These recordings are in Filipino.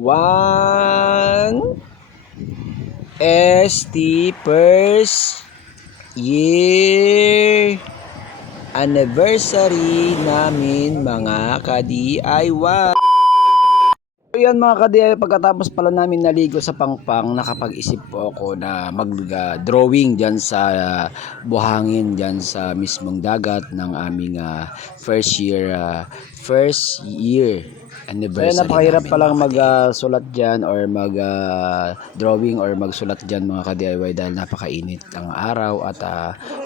1st first year anniversary namin mga ka-DIY. So yan mga ka-DIY, pagkatapos pala namin naligo sa Pangpang, nakapag-isip po ako na mag-drawing dyan sa buhangin dyan sa mismong dagat ng aming first year anniversary. So napakahirap palang mag-sulat dyan or mag-drawing or magsulat dyan mga ka-DIY dahil napakainit ang araw at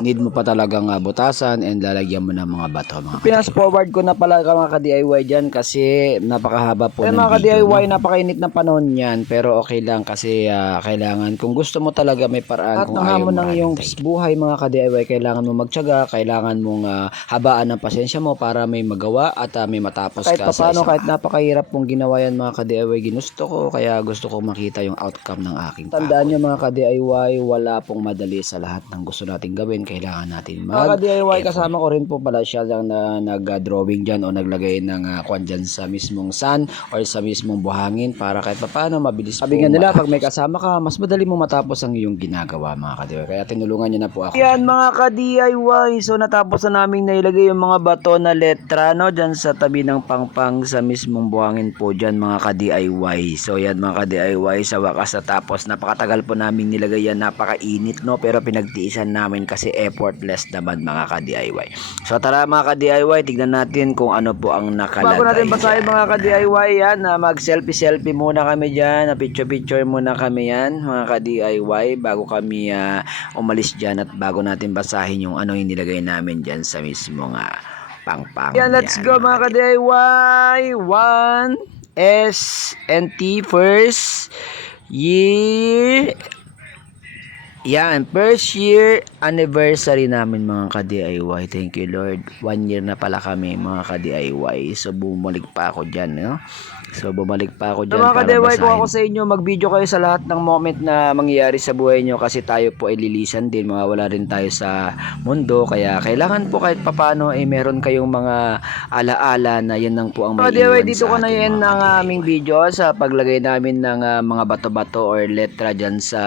need mo pa talagang butasan and lalagyan mo ng mga bato. Pinas forward ko na pala mga ka-DIY dyan kasi napakahaba po ng video. Mga ka-DIY, napakainit na panahon yan pero okay lang kasi kailangan kung gusto mo talaga may paraan. At kung ayaw mo ng iyong buhay mga ka-DIY, kailangan mo magtiyaga, kailangan mong habaan ng pasensya mo para may magawa at may matapos kahit ka sa isang kahit napakahirap pong ginawa yan mga ka-DIY, ginusto ko kaya gusto ko makita yung outcome ng aking pagod. Tandaan nyo mga ka-DIY, wala pong madali sa lahat ng gusto natin gawin. Kailangan natin mga ka-DIY, kasama ko rin po pala siya lang na nag-drawing dyan o naglagay ng kwan dyan sa mismong sun or sa mismong buhangin para kahit paano mabilis po. Sabi nga nila, pag may kasama ka, mas madali mo matapos ang iyong ginagawa mga ka-DIY. Kaya tinulungan nyo na po ako. Yan mga ka-DIY, so natapos na namin nailagay yung mga bato na letra no, dyan sa tabi ng Pangpang sa mismong buhangin po dyan mga ka-DIY. So yan mga ka-DIY, sa wakas natapos. Napakatagal po namin nilagay yan, napakainit no, pero pinagtiisan namin kasi effortless naman mga ka-DIY. So tara mga ka-DIY, tignan natin kung ano po ang nakalagay. Bago natin basahin mga ka-DIY yan, mag-selfie muna kami dyan, picture muna kami yan mga ka-DIY bago kami umalis dyan at bago natin basahin yung ano yung nilagay namin dyan sa mismong Pangpang. Yan, let's go mga ka-DIY. 1st first year. Yan, first year anniversary namin mga ka-DIY. Thank you Lord. 1 year na pala kami mga ka-DIY. So bumalik pa ako dyan, no? So bumalik pa ako dyan mga ka-DIY, kung ako sa inyo, mag-video kayo sa lahat ng moment na mangyayari sa buhay nyo kasi tayo po ay lilisan din, mawawala rin tayo sa mundo, kaya kailangan po kahit papano meron kayong mga alaala na yan lang po ang may iwan dito ko na yan ng aming video sa paglagay namin ng mga bato-bato or letra dyan sa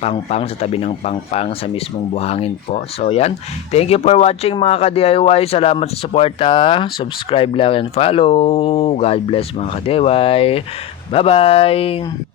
Pangpang, sa tabi ng Pangpang sa mismong buhangin po. So yan, thank you for watching mga ka-DIY, salamat sa suporta, subscribe lang and follow. God bless mga ka-DIY. Bye-bye!